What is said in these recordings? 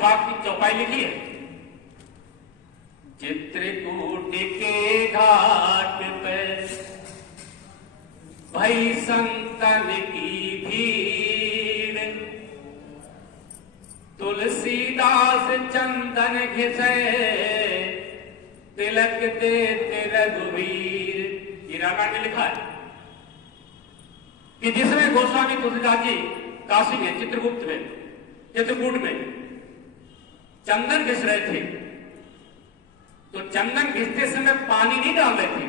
बात की चौपाई लिखी है। चित्रकूट के घाट पे भई संतन की भीड़, तुलसीदास चंदन घिसे तिलक देते रघुवीर। ये रामायण में लिखा है कि जिसमें गोस्वामी तुलसीदास जी काशी में चित्रकूट में चंदन घिस रहे थे, तो चंदन घिसते समय पानी नहीं डाल रहे थे,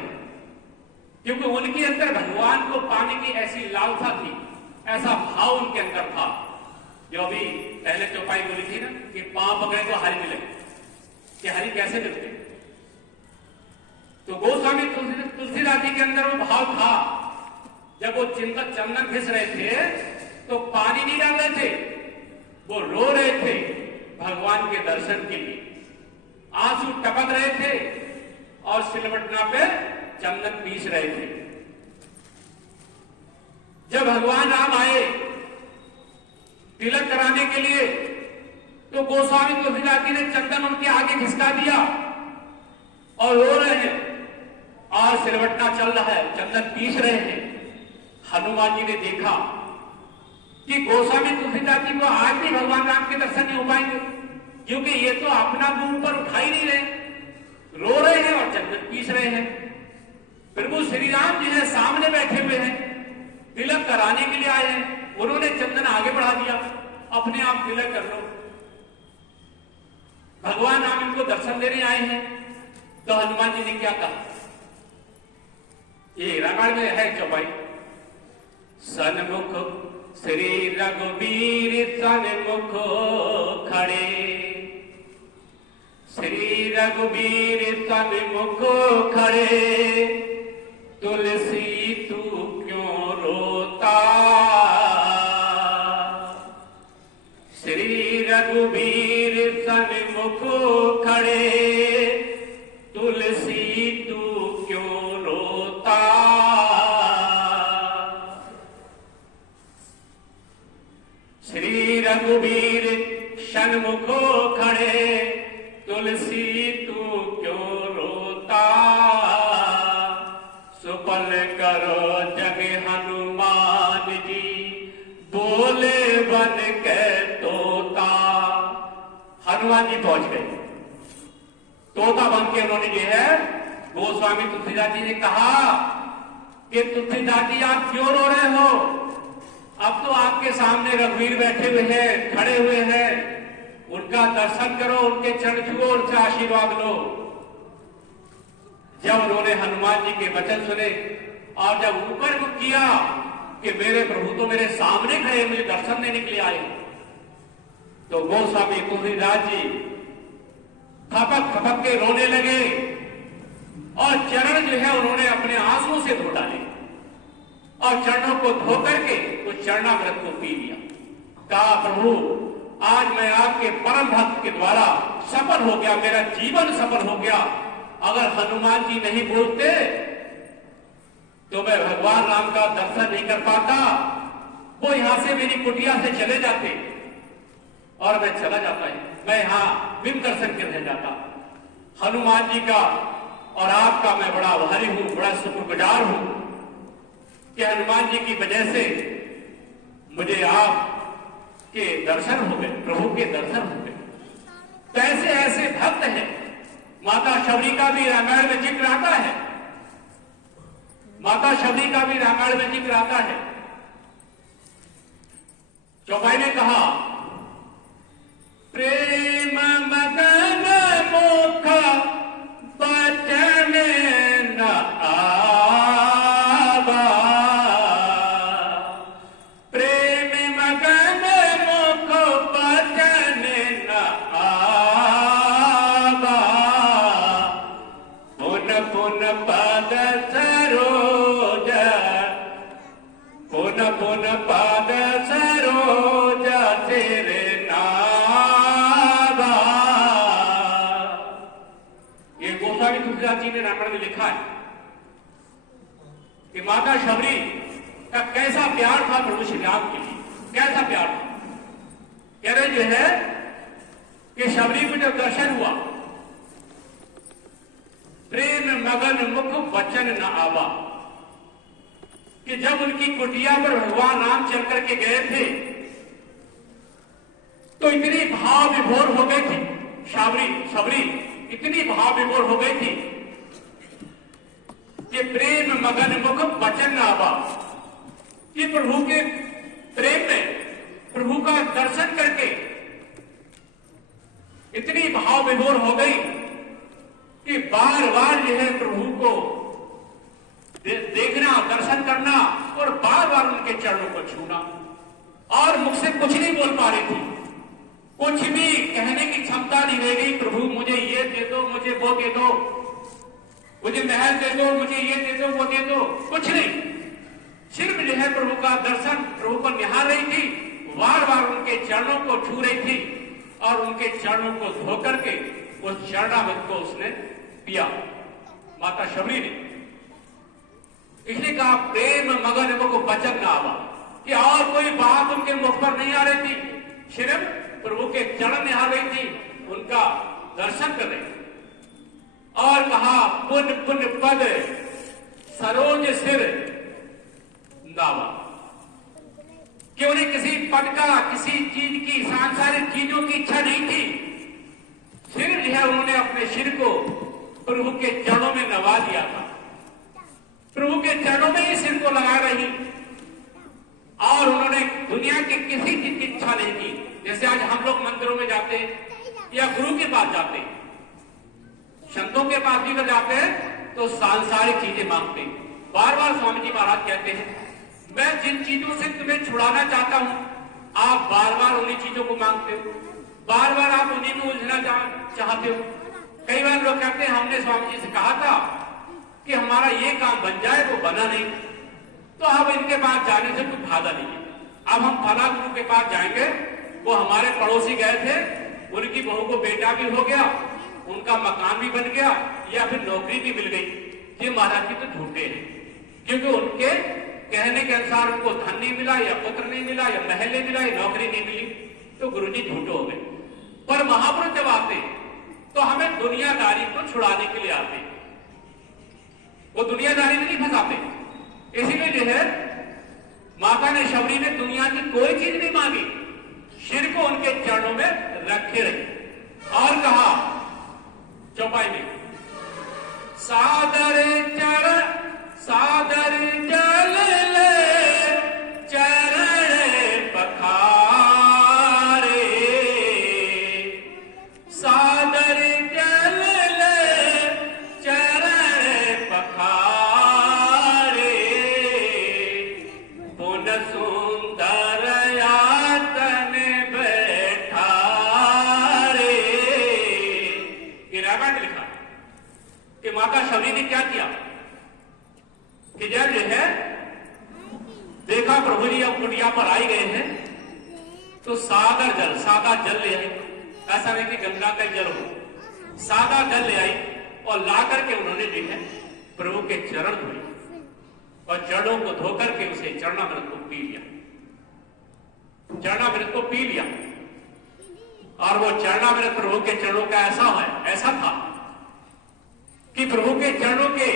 क्योंकि उनके अंदर भगवान को पाने की ऐसी लालसा थी, ऐसा भाव उनके अंदर था। जो अभी पहले चौपाई बोली थी ना कि पांव पकड़े तो हरि मिले, कि हरि कैसे मिलते। तो गोस्वामी तुलसीदास जी के अंदर वो भाव था। जब वो चंदन घिस रहे थे तो पानी नहीं डाल रहे थे, वो रो रहे थे भगवान के दर्शन के लिए, आंसू टपक रहे थे और सिलवटना पे चंदन पीस रहे थे। जब भगवान राम आए तिलक कराने के लिए, तो गोस्वामी तुलसीदास जी ने चंदन उनके आगे खिसका दिया और रो रहे हैं और सिलवटना चल रहा है, चंदन पीस रहे हैं। हनुमान जी ने देखा कि गोस्वामी तुलसीदास जी को आज भी भगवान राम के दर्शन नहीं हो पाएंगे, क्योंकि ये तो अपना मुंह ऊपर उठा ही नहीं रहे, रो रहे हैं और चंदन पीस रहे हैं। प्रभु श्री राम जी है सामने बैठे हुए हैं, तिलक कराने के लिए आए हैं, उन्होंने चंदन आगे बढ़ा दिया, अपने आप तिलक कर लो। भगवान राम इनको दर्शन देने आए हैं, तो हनुमान जी ने क्या कहा? ये रामायण में है चौपाई। सन्मुख श्री रघुवीर सन्मुख खड़े, श्री रघुवीर सन्मुख खड़े, तुलसी तू क्यों रोता, श्री रघुवीर सन्मुख खड़े, तुलसी तू क्यों रोता। श्री रघुवीर सन्मुख खड़े, तुलसी तू क्यों रोता, सुपल करो जग हनुमान जी, बोले बन के तोता। हनुमान जी पहुंच गए, तोता बन के उन्होंने जो है गोस्वामी तुलसीदास जी ने कहा कि तुलसीदास जी आप क्यों रो रहे हो? अब तो आपके सामने रघुवीर बैठे हुए हैं, खड़े हुए हैं, उनका दर्शन करो, उनके चरण छुओ, उनसे आशीर्वाद लो। जब उन्होंने हनुमान जी के वचन सुने और जब ऊपर मुख किया कि मेरे प्रभु तो मेरे सामने खड़े मुझे दर्शन देने के लिए आए, तो गोस्वामी तुलसीदास जी थपक थपक के रोने लगे और चरण जो है उन्होंने अपने आंसुओं से धो डाले और चरणों को धो करके उस चरणामृत को पी लिया। कहा प्रभु आज मैं आपके परम भक्त के द्वारा सफल हो गया, मेरा जीवन सफल हो गया। अगर हनुमान जी नहीं बोलते तो मैं भगवान राम का दर्शन नहीं कर पाता, वो यहां से मेरी कुटिया से चले जाते और मैं चला जाता है, मैं यहां बिन दर्शन के रह जाता। हनुमान जी का और आपका मैं बड़ा आभारी हूं, बड़ा शुक्रगुजार हूं कि हनुमान जी की वजह से मुझे आप के दर्शन हो गए, प्रभु के दर्शन हो गए। तो ऐसे ऐसे भक्त हैं। माता शबरी का भी रामायण में जिक्र आता है, माता शबरी का भी रामायण में जिक्र आता है। चौपाई ने कहा प्रेम मगन मुख बचन न आवा, प्रेम मगन मुख बचन न आवा, पुन पुन पद सरोज, पुन पुन पद सरोज तेरे तुलसीदास जी ने रामायण में लिखा है कि माता शबरी का कैसा प्यार था प्रभु श्री राम के लिए, कैसा प्यार था। कह रहे जो है कि शबरी में जब दर्शन हुआ, प्रेम मगन मुख वचन न आवा, कि जब उनकी कुटिया पर भगवान राम चल करके गए थे तो इतनी भाव विभोर हो गई थी शबरी इतनी भाव विभोर हो गई थी कि प्रेम मगन मुख वचन न आवा, कि प्रभु के प्रेम में, प्रभु का दर्शन करके इतनी भाव विभोर हो गई कि बार बार जो है प्रभु को देखना, दर्शन करना और बार बार उनके चरणों को छूना, और मुख से कुछ नहीं बोल पा रही थी, कुछ भी कहने की क्षमता नहीं रह गई। प्रभु मुझे ये दे दो, मुझे वो दे दो, मुझे महल दे दो, मुझे ये दे दो, वो दे दो, कुछ नहीं। सिर्फ जो है प्रभु का दर्शन, प्रभु को निहार रही थी, बार बार उनके चरणों को छू रही थी और उनके चरणों को धो करके उस चरणामृत को उसने पिया, माता शबरी ने। इसलिए कहा प्रेम मगन मुख वचन न आवा, कि और कोई बात उनके मुख पर नहीं आ रही थी, सिर्फ प्रभु के चरण निहार रही थी, उनका दर्शन कर रही थी। और कहा पुण्य पुण्य पद सरोज सिर दावा, कि उन्हें किसी पद का, किसी चीज की, सांसारिक चीजों की इच्छा नहीं थी, सिर जो है उन्होंने अपने सिर को प्रभु के चरणों में नवा दिया था, प्रभु के चरणों में ही सिर को लगा रही, और उन्होंने दुनिया की किसी चीज की इच्छा नहीं की। जैसे आज हम लोग मंदिरों में जाते हैं या गुरु के पास जाते हैं, संतों के पास भी जाते हैं तो सांसारिक चीजें मांगते हैं। बार बार स्वामी जी महाराज कहते हैं, मैं जिन चीजों से तुम्हें छुड़ाना चाहता हूं, आप बार बार उन्हीं चीजों को मांगते हो, बार बार आप उन्हीं में उलझना चाहते हो। कई बार लोग कहते हैं हमने स्वामी जी से कहा था कि हमारा ये काम बन जाए, वो बना नहीं, तो अब इनके पास जाने से कोई फायदा नहीं है। अब हम फला गुरु के पास जाएंगे, वो हमारे पड़ोसी गए थे, उनकी बहू को बेटा भी हो गया, उनका मकान भी बन गया, या फिर नौकरी भी मिल गई। ये महाराज जी तो झूठे हैं, क्योंकि उनके कहने के अनुसार उनको धन नहीं मिला, या पुत्र नहीं मिला, या महल नहीं मिला, या नौकरी नहीं मिली, तो गुरुजी झूठे हो गए। पर महापुरुष जब आते तो हमें दुनियादारी को छुड़ाने के लिए आते, वो दुनियादारी में नहीं फंसाते। इसीलिए जो है माता ने, शबरी ने दुनिया की कोई चीज नहीं मांगी, सिर को उनके चरणों में रखे रही, और कहा चौपाई में, सादर जल ले चरण पखारे, सादर जल ले चरण पखारे, पुन सुंदर यातन बैठारे। ये रामायण लिखा कि माता शबरी ने क्या किया कि जब जो है देखा प्रभु जी अब कुटिया पर आई गए हैं, तो सादा जल ले आई। ऐसा नहीं कि गंगा का जल हो, सादा जल ले आई और ला करके उन्होंने जो है प्रभु के चरण धोए, और चरणों को धोकर के उसे चरणामृत को पी लिया, चरणामृत को पी लिया। और वो चरणामृत प्रभु के चरणों का ऐसा था कि प्रभु के चरणों के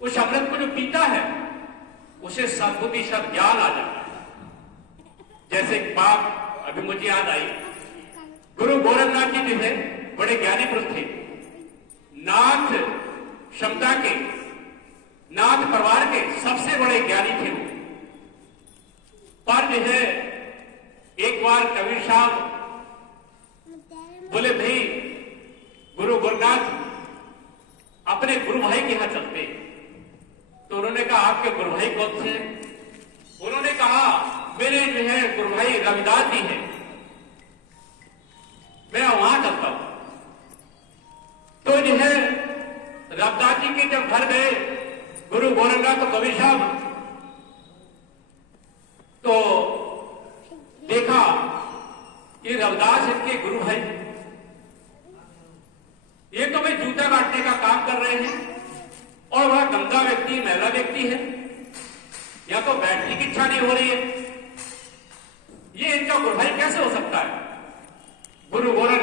उस अमृत को जो पीता है उसे सद्बुद्धि सद्ज्ञान आ जाता है। जैसे एक बात अभी मुझे याद आई, गुरु गोरखनाथ जी जो है बड़े ज्ञानी पुरुष थे, नाथ क्षमता के, नाथ परिवार के सबसे बड़े ज्ञानी थे वो। पर जो है एक बार कबीर साहब बोले, भाई गुरु गोरखनाथ अपने गुरु भाई के यहां चलते। तो उन्होंने कहा आपके गुरु भाई कौन से? उन्होंने कहा मेरे जो है गुरु भाई रविदास जी हैं, मैं वहां चलता हूं। तो जो है रविदास जी के जब घर गए गुरु गोरखनाथ तो कबीर साहब, तो देखा ये रविदास इनके गुरु भाई, ये तो भाई जूता काटने का काम कर रहे हैं, और बड़ा गंदा व्यक्ति, महिला व्यक्ति है, या तो बैठने की इच्छा नहीं हो रही है, ये इनका गुरु भाई कैसे हो सकता है? गुरु गोरखनाथ